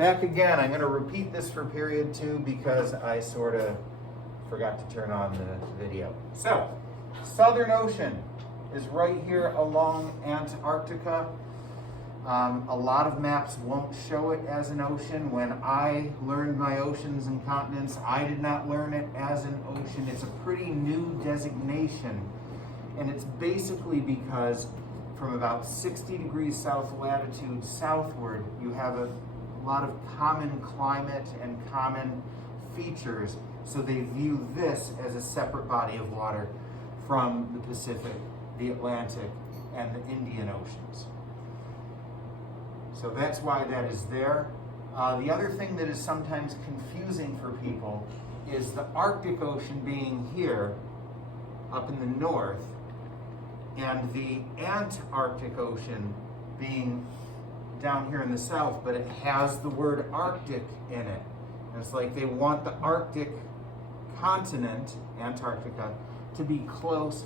back again. I'm going to repeat this for period 2 because I sort of forgot to turn on the video. So, Southern Ocean is right here along Antarctica. A lot of maps won't show it as an ocean. When I learned my oceans and continents, I did not learn it as an ocean. It's a pretty new designation, and it's basically because from about 60 degrees south latitude southward, you have a lot of common climate and common features, so they view this as a separate body of water from the Pacific, the Atlantic, and the Indian Oceans. So that's why that is there. The other thing that is sometimes confusing for people is the Arctic Ocean being here, up in the north, and the Antarctic Ocean being down here in the south, but it has the word Arctic in it. And it's like they want the Arctic continent, Antarctica, to be close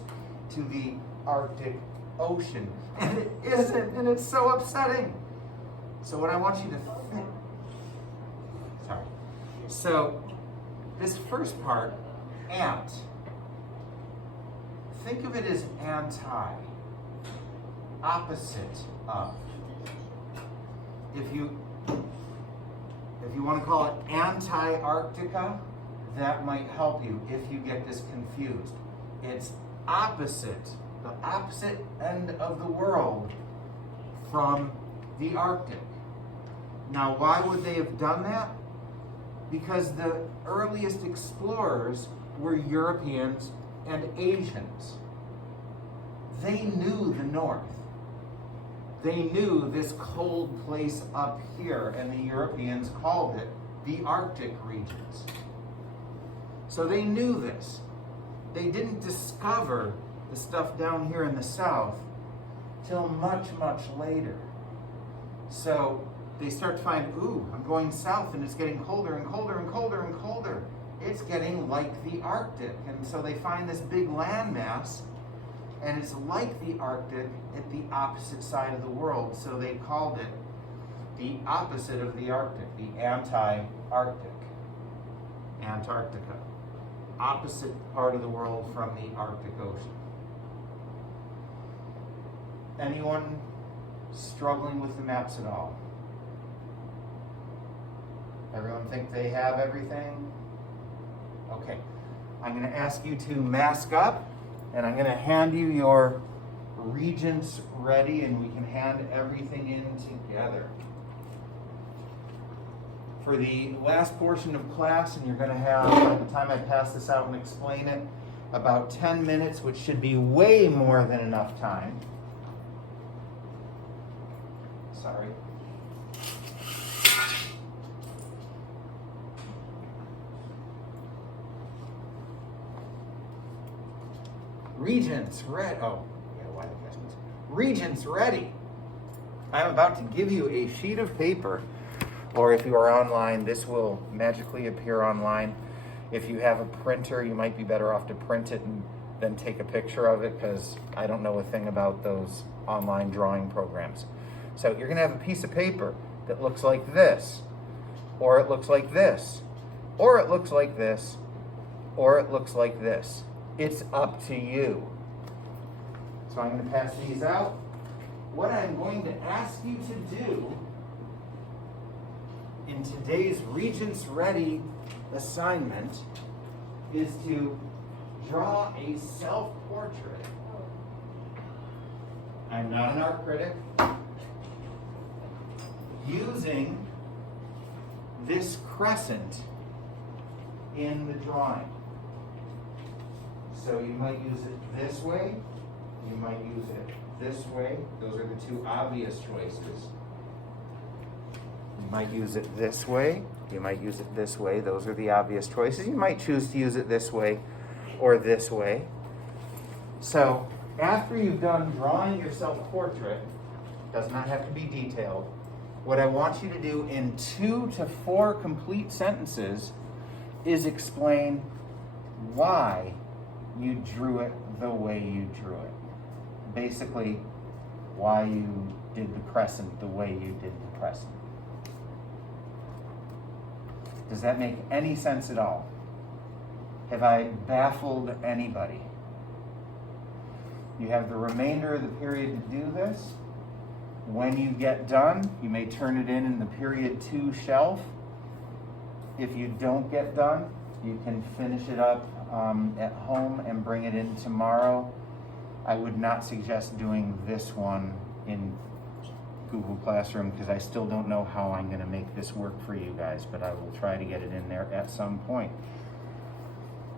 to the Arctic Ocean. And it isn't, and it's so upsetting. So what I want you to think, so this first part, ant, think of it as anti, opposite of. If you want to call it Antarctica, that might help you if you get this confused. It's opposite, the opposite end of the world from the Arctic. Now, why would they have done that? Because the earliest explorers were Europeans and Asians. They knew the North. They knew this cold place up here, and the Europeans called it the Arctic regions. So they knew this. They didn't discover the stuff down here in the south till much, much later. So they start to find, ooh, I'm going south and it's getting colder and colder and colder and colder. It's getting like the Arctic. And so they find this big landmass, and it's like the Arctic at the opposite side of the world. So they called it the opposite of the Arctic, the anti-Arctic, Antarctica. Opposite part of the world from the Arctic Ocean. Anyone struggling with the maps at all? Everyone think they have everything? Okay. I'm going to ask you to mask up, and I'm going to hand you your Regents Ready, and we can hand everything in together. For the last portion of class, and you're going to have, by the time I pass this out and explain it, about 10 minutes, which should be way more than enough time. Sorry. Regents Ready. Oh, yeah, why the questions? Regents Ready. I'm about to give you a sheet of paper, or if you are online, this will magically appear online. If you have a printer, you might be better off to print it and then take a picture of it, because I don't know a thing about those online drawing programs. So you're going to have a piece of paper that looks like this, or it looks like this, or it looks like this, or it looks like this. It's up to you. So I'm going to pass these out. What I'm going to ask you to do in today's Regents Ready assignment is to draw a self-portrait. I'm not an art critic. Using this crescent in the drawing. So you might use it this way, you might use it this way. Those are the two obvious choices. You might use it this way, you might use it this way. Those are the obvious choices. You might choose to use it this way or this way. So after you've done drawing your self-portrait, does not have to be detailed, what I want you to do in 2 to 4 complete sentences is explain why you drew it the way you drew it. Basically, why you did the crescent the way you did the crescent. Does that make any sense at all? Have I baffled anybody? You have the remainder of the period to do this. When you get done, you may turn it in the period 2 shelf. If you don't get done, you can finish it up at home and bring it in tomorrow. I would not suggest doing this one in Google Classroom because I still don't know how I'm going to make this work for you guys, but I will try to get it in there at some point.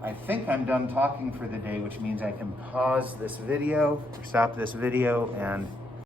I think I'm done talking for the day, which means I can pause this video, stop this video, and